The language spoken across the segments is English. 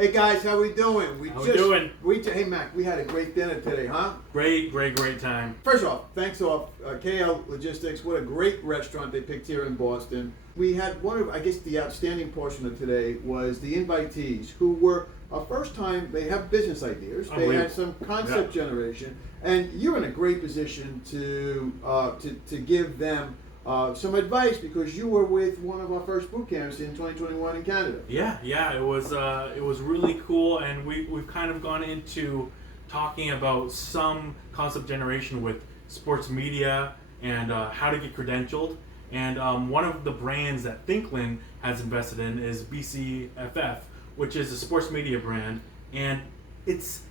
Hey guys, how we doing? How we doing? Hey Mac, we had a great dinner today, huh? Great time. First off, thanks off KL Logistics. What a great restaurant they picked here in Boston. We had one of, I guess, the outstanding portion of today was the invitees who were first time. They have business ideas. They had some concept generation, and you're in a great position to give them some advice because you were with one of our first boot camps in 2021 in Canada. Yeah, it was really cool, and we've kind of gone into talking about some concept generation with sports media and how to get credentialed. And one of the brands that Thinklyn has invested in is BCFF, which is a sports media brand, and it's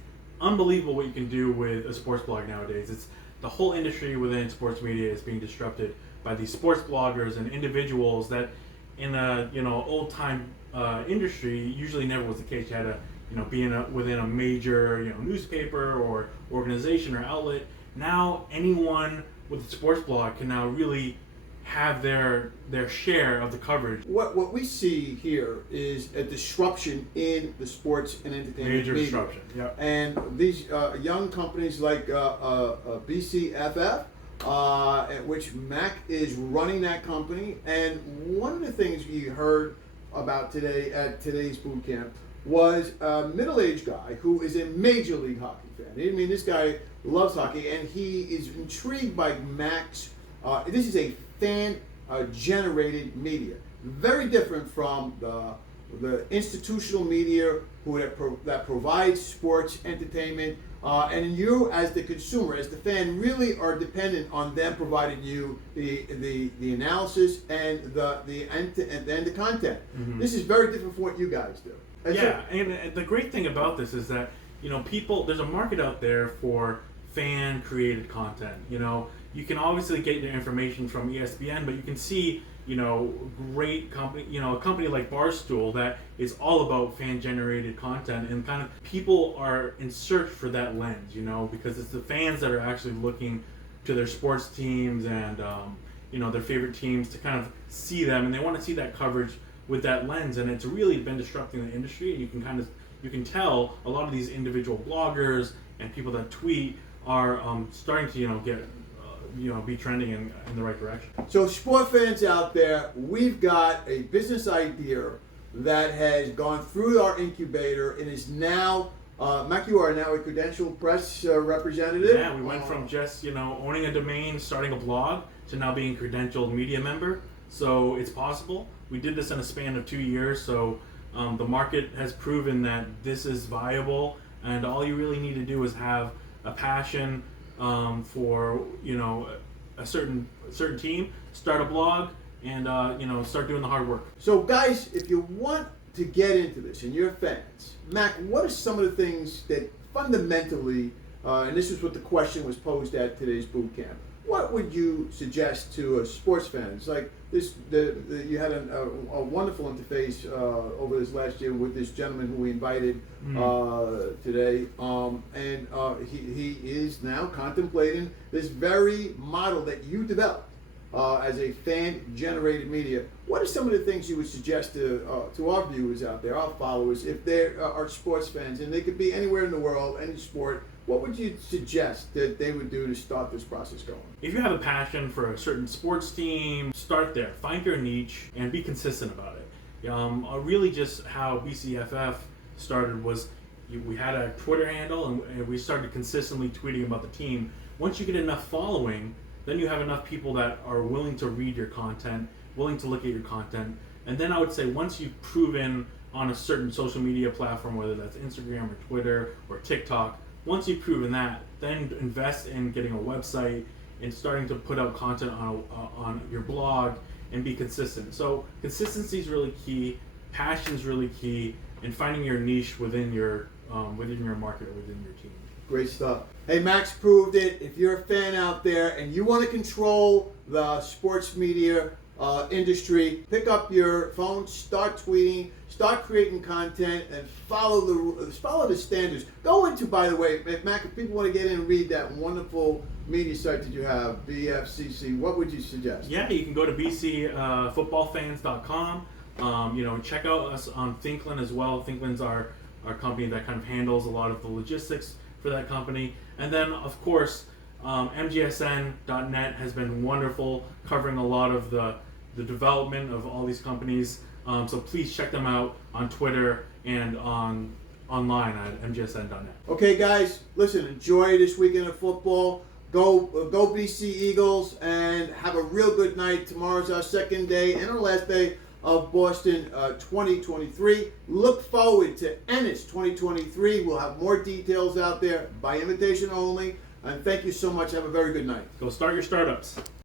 unbelievable what you can do with a sports blog nowadays. It's the whole industry within sports media is being disrupted by these sports bloggers and individuals that in a old time industry usually never was the case. You had to be within a major newspaper or organization or outlet. Now anyone with a sports blog can now really have their share of the coverage. What we see here is a disruption in the sports and entertainment major media. Disruption. Yeah. And these young companies like BCFF, which Mac is running that company. And one of the things you heard about today at today's boot camp was a middle-aged guy who is a major league hockey fan. I mean, this guy loves hockey, and he is intrigued by Mac's. This is a fan-generated media, very different from the institutional media that provides sports entertainment. And you, as the consumer, as the fan, really are dependent on them providing you the analysis and the content. Mm-hmm. This is very different from what you guys do. And the great thing about this is that there's a market out there for fan created content. You can obviously get your information from ESPN, but you can see great company, a company like Barstool that is all about fan generated content, and kind of people are in search for that lens, because it's the fans that are actually looking to their sports teams and their favorite teams to kind of see them, and they want to see that coverage with that lens. And it's really been disrupting the industry, and you can tell a lot of these individual bloggers and people that tweet are starting to get be trending in the right direction. So sport fans out there, we've got a business idea that has gone through our incubator and is now, Mac, you are now a credentialed press representative. Yeah, we went from just owning a domain, starting a blog, to now being a credentialed media member. So it's possible. We did this in a span of 2 years, so the market has proven that this is viable, and all you really need to do is have a passion for a certain team, start a blog, and start doing the hard work. So guys, if you want to get into this and you're fans, Mac, what are some of the things that fundamentally, and this is what the question was posed at today's boot camp, what would you suggest to a sports fan? It's like this, you had a wonderful interface over this last year with this gentleman who we invited today, and he is now contemplating this very model that you developed as a fan-generated media. What are some of the things you would suggest to our viewers out there, our followers, if they are sports fans, and they could be anywhere in the world, any sport? What would you suggest that they would do to start this process going? If you have a passion for a certain sports team, start there. Find your niche and be consistent about it. Really just how BCFF started was we had a Twitter handle and we started consistently tweeting about the team. Once you get enough following, then you have enough people that are willing to read your content, willing to look at your content. And then I would say once you've proven on a certain social media platform, whether that's Instagram or Twitter or TikTok, once you've proven that, then invest in getting a website and starting to put out content on your blog and be consistent. So consistency is really key, passion is really key, and finding your niche within your market or within your team. Great stuff. Hey, Max proved it. If you're a fan out there and you want to control the sports media industry, pick up your phone, start tweeting, start creating content, and follow the standards. Go into, by the way, Mac, if people want to get in and read that wonderful media site that you have, BFCC, what would you suggest? Yeah, you can go to bcfootballfans.com. Check out us on Thinklyn as well. Thinklyn's our our company that kind of handles a lot of the logistics for that company. And then, of course, MGSN.net has been wonderful, covering a lot of the development of all these companies. So please check them out on Twitter and online at MGSN.net. Okay, guys, listen, enjoy this weekend of football. Go BC Eagles, and have a real good night. Tomorrow's our second day and our last day of Boston 2023. Look forward to Ennis 2023. We'll have more details out there by invitation only. And thank you so much. Have a very good night. Go start your startups.